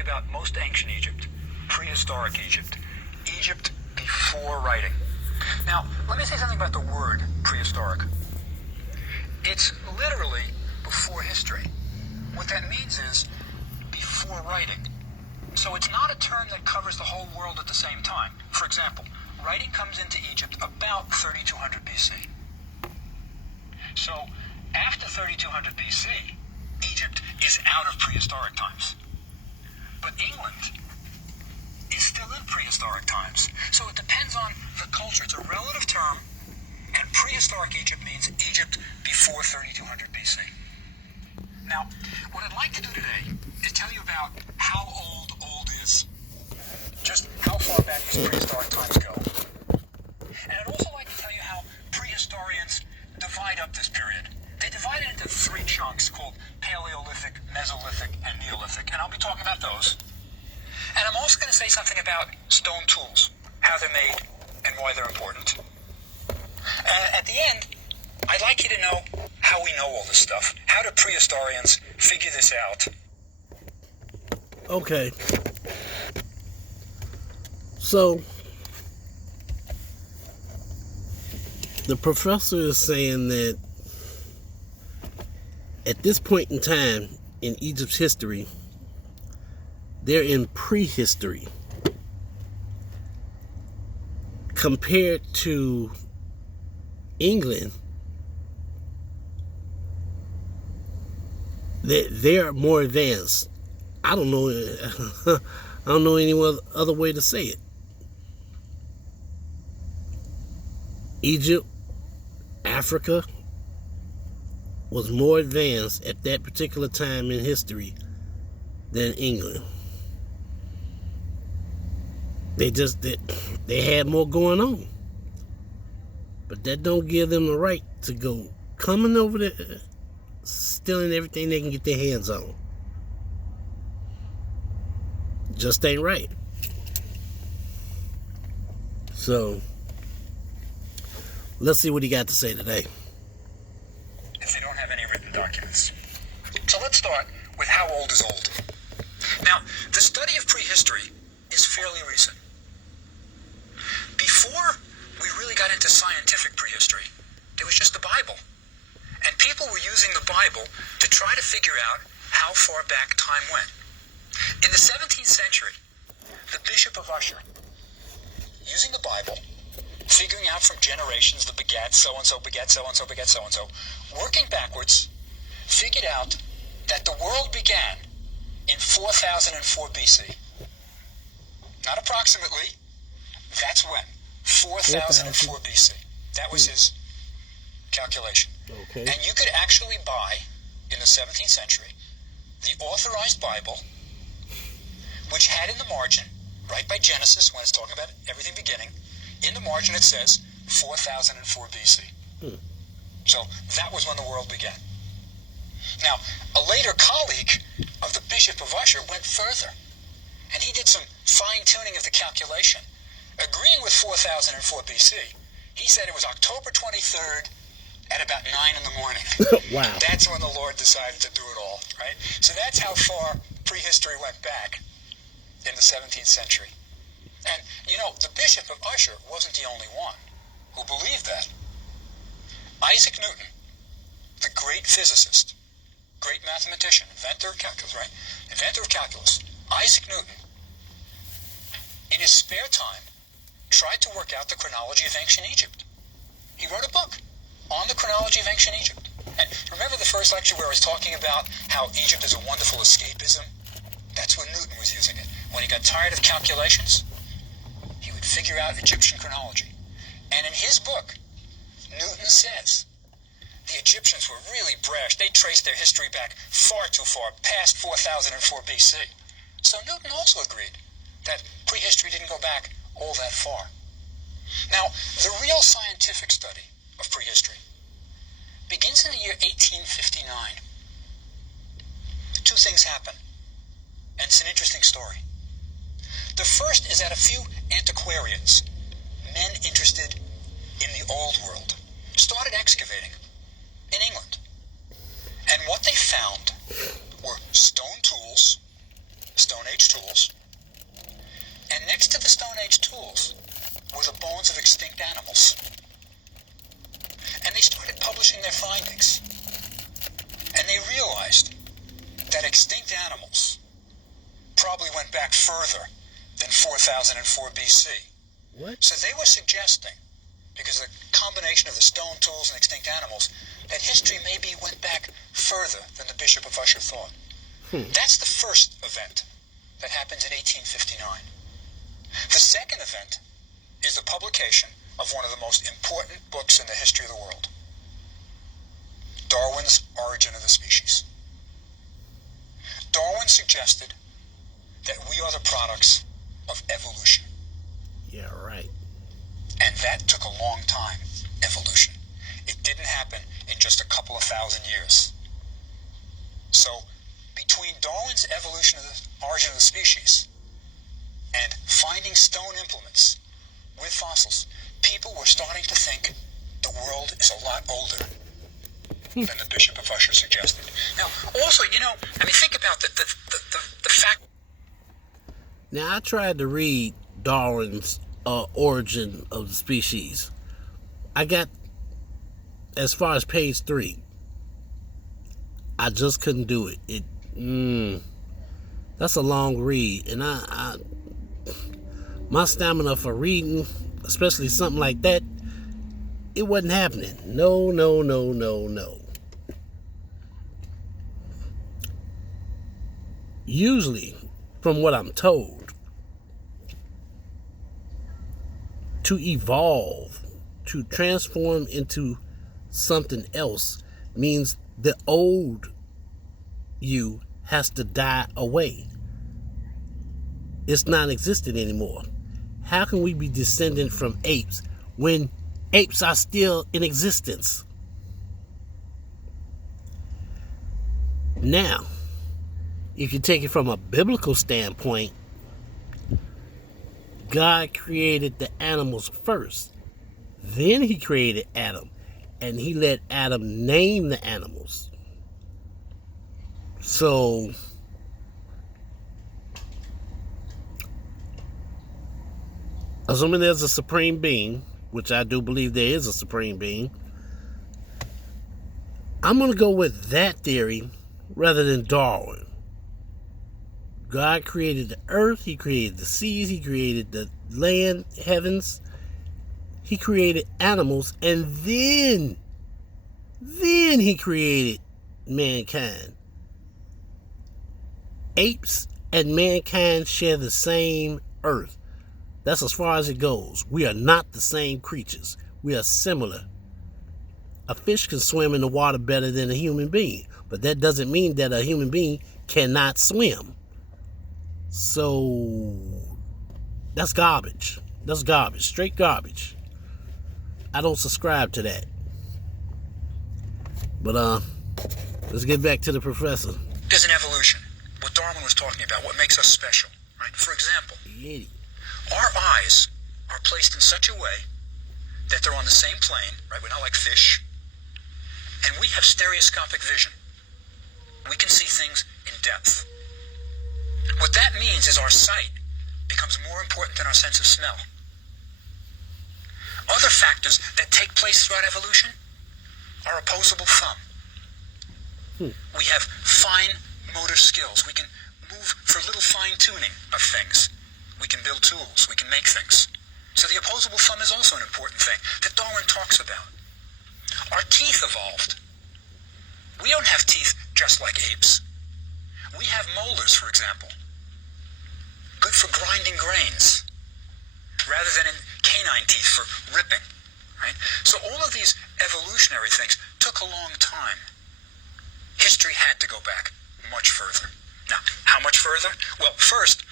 About most ancient Egypt, prehistoric Egypt, Egypt before writing. Now, let me say something about the word prehistoric. It's literally before history. What that means is before writing. So it's not a term that covers the whole world at the same time. For example, writing comes into Egypt about 3200 BC. So after 3200 BC, Egypt is out of prehistoric times. But England is still in prehistoric times. So it depends on the culture. It's a relative term, and prehistoric Egypt means Egypt before 3200 BC. Now, what I'd like to do today is tell you about how old is. Just how far back these prehistoric times go. And I'd also like to tell you how prehistorians divide up this period. They divide it into three chunks called Paleolithic, Mesolithic, and Neolithic, and I'll be talking about those. And I'm also going to say something about stone tools, how they're made, and why they're important. At the end, I'd like you to know how we know all this stuff. How do prehistorians figure this out? Okay. So, the professor is saying that at this point in time in Egypt's history, they're in prehistory compared to England. They're more advanced. I don't know. I don't know any other way to say it. Egypt, Africa, was more advanced at that particular time in history than England. They had more going on. But that don't give them the right to go coming over there, stealing everything they can get their hands on. Just ain't right. So, let's see what he got to say today. If they don't have any written documents. So let's start with how old is old. Now, the study of prehistory is fairly recent. Before we really got into scientific prehistory, there was just the Bible. And people were using the Bible to try to figure out how far back time went. In the 17th century, the Bishop of Usher, using the Bible, figuring out from generations the begat so-and-so, begat so-and-so, begat so-and-so, working backwards, figured out that the world began in 4004 BC. Not approximately, that's when. 4004 BC. That was his calculation. Okay. And you could actually buy, in the 17th century, the authorized Bible, which had in the margin, right by Genesis, when it's talking about everything beginning, in the margin it says 4004 BC. So that was when the world began. Now, a later colleague of the Bishop of Usher went further, and he did some fine-tuning of the calculation. Agreeing with 4004 BC, he said it was October 23rd at about 9 in the morning. Wow. That's when the Lord decided to do it all, right? So that's how far prehistory went back in the 17th century. And, you know, the Bishop of Usher wasn't the only one who believed that. Isaac Newton, the great physicist, great mathematician, inventor of calculus, right? Inventor of calculus, Isaac Newton, in his spare time, tried to work out the chronology of ancient Egypt. He wrote a book on the chronology of ancient Egypt. And remember the first lecture where I was talking about how Egypt is a wonderful escapism? That's when Newton was using it. When he got tired of calculations, he would figure out Egyptian chronology. And in his book, Newton says the Egyptians were really brash. They traced their history back far too far, past 4004 BC. So Newton also agreed that prehistory didn't go back all that far. Now, the real scientific study of prehistory begins in the year 1859. Two things happen, and it's an interesting story. The first is that a few antiquarians, men interested in the old world, started excavating in England. And what they found were stone tools Stone Age tools, and next to the Stone Age tools were the bones of extinct animals. And they started publishing their findings. And they realized that extinct animals probably went back further than 4004 BC. What? So they were suggesting, because of the combination of the stone tools and extinct animals, that history maybe went back further than the Bishop of Usher thought. That's the first event that happens in 1859. The second event is the publication of one of the most important books in the history of the world, Darwin's Origin of the Species. Darwin suggested that we are the products of evolution. Yeah, right. And that took a long time, evolution. It didn't happen in just a couple of thousand years. So, between Darwin's evolution of the origin of the species and finding stone implements with fossils, people were starting to think the world is a lot older than the Bishop of Usher suggested. Now, also, think about the fact. Now, I tried to read Darwin's Origin of the Species. I got as far as page 3. I just couldn't do it. That's a long read, and I my stamina for reading, especially something like that, it wasn't happening. No. Usually, from what I'm told, to evolve, to transform into something else, means the old you has to die away. It's not existent anymore. How can we be descendant from apes when apes are still in existence? Now, if you take it from a biblical standpoint, God created the animals first. Then he created Adam, and he let Adam name the animals. So, assuming there's a supreme being, which I do believe there is a supreme being, I'm going to go with that theory rather than Darwin. God created the earth, he created the seas, he created the land, heavens, he created animals, and then he created mankind. Apes and mankind share the same earth. That's as far as it goes. We are not the same creatures. We are similar. A fish can swim in the water better than a human being, but that doesn't mean that a human being cannot swim. So, that's garbage. That's garbage. Straight garbage. I don't subscribe to that. But, let's get back to the professor. There's an evolution. What Darwin was talking about, what makes us special, right? For example, our eyes are placed in such a way that they're on the same plane, right? We're not like fish. And we have stereoscopic vision. We can see things in depth. What that means is our sight becomes more important than our sense of smell. Other factors that take place throughout evolution are opposable thumb. We have fine motor skills. We can move for little fine-tuning of things. We can build tools. We can make things. So the opposable thumb is also an important thing that Darwin talks about. Our teeth evolved. We don't have teeth just like apes. We have molars, for example. Good for grinding grains, rather than in canine teeth for ripping, right? So all of these evolutionary things took a long time. History had to go back much further. Now, how much further? Well, first,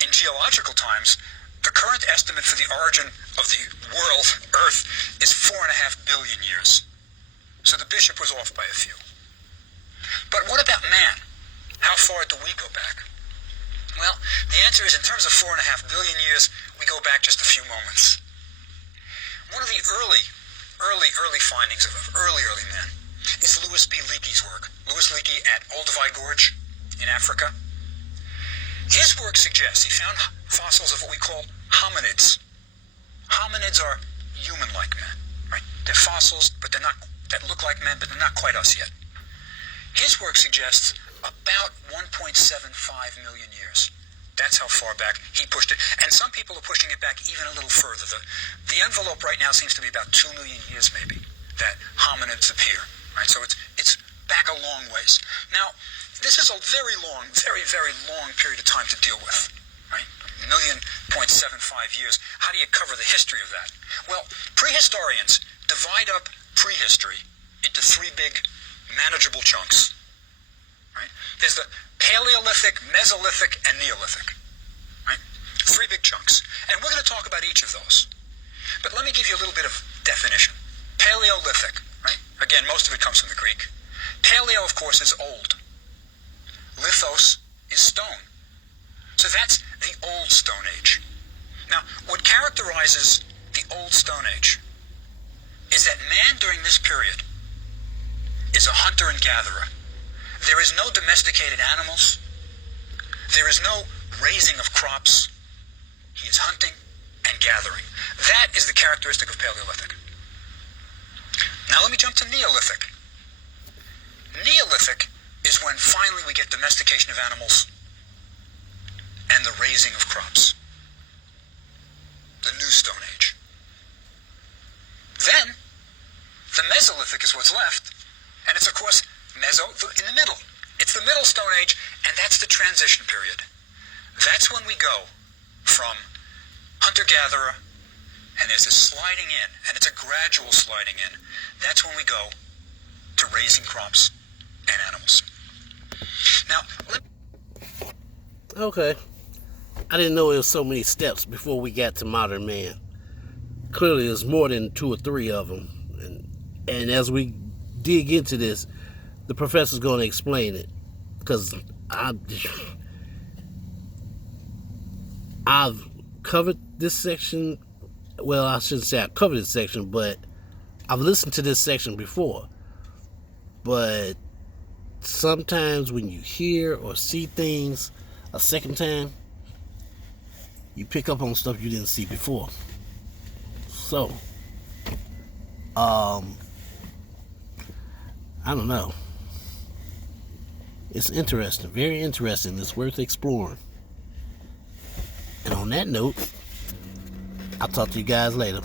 in geological times, the current estimate for the origin of the world, Earth, is 4.5 billion years. So the bishop was off by a few. But what about man? How far do we go back? Well, the answer is in terms of 4.5 billion years, we go back just a few moments. One of the early findings of early man is Louis B. Leakey's work. Louis Leakey at Olduvai Gorge in Africa. His work suggests he found fossils of what we call hominids. Hominids are human-like men, right? They're fossils, but they're not, that look like men, but they're not quite us yet. His work suggests about 1.75 million years. That's how far back he pushed it. And some people are pushing it back even a little further. The envelope right now seems to be about 2 million years, maybe, that hominids appear, right? So it's back a long ways. Now, this is a very long, very, very long period of time to deal with, right? 1.75 years. How do you cover the history of that? Well, prehistorians divide up prehistory into 3 big manageable chunks, right? There's the Paleolithic, Mesolithic, and Neolithic, right? 3 big chunks. And we're going to talk about each of those. But let me give you a little bit of definition. Paleolithic, right? Again, most of it comes from the Greek. Paleo, of course, is old. Lithos is stone. So that's the Old Stone Age. Now, what characterizes the Old Stone Age is that man during this period is a hunter and gatherer. There is no domesticated animals. There is no raising of crops. He is hunting and gathering. That is the characteristic of Paleolithic. Now let me jump to Neolithic. Neolithic is when finally we get domestication of animals and the raising of crops. The New Stone Age. Then, the Mesolithic is what's left, and it's, of course, in the middle. It's the Middle Stone Age, and that's the transition period. That's when we go from hunter-gatherer, and there's this sliding in, and it's a gradual sliding in. That's when we go to raising crops and animals. Now, Okay. I didn't know there was so many steps before we got to modern man. Clearly, there's more than 2 or 3 of them. And as we dig into this, the professor's going to explain it. Because I've covered this section. Well, I shouldn't say I covered this section, but I've listened to this section before. But sometimes when you hear or see things a second time, you pick up on stuff you didn't see before. So, I don't know. It's interesting, very interesting. It's worth exploring. And on that note, I'll talk to you guys later.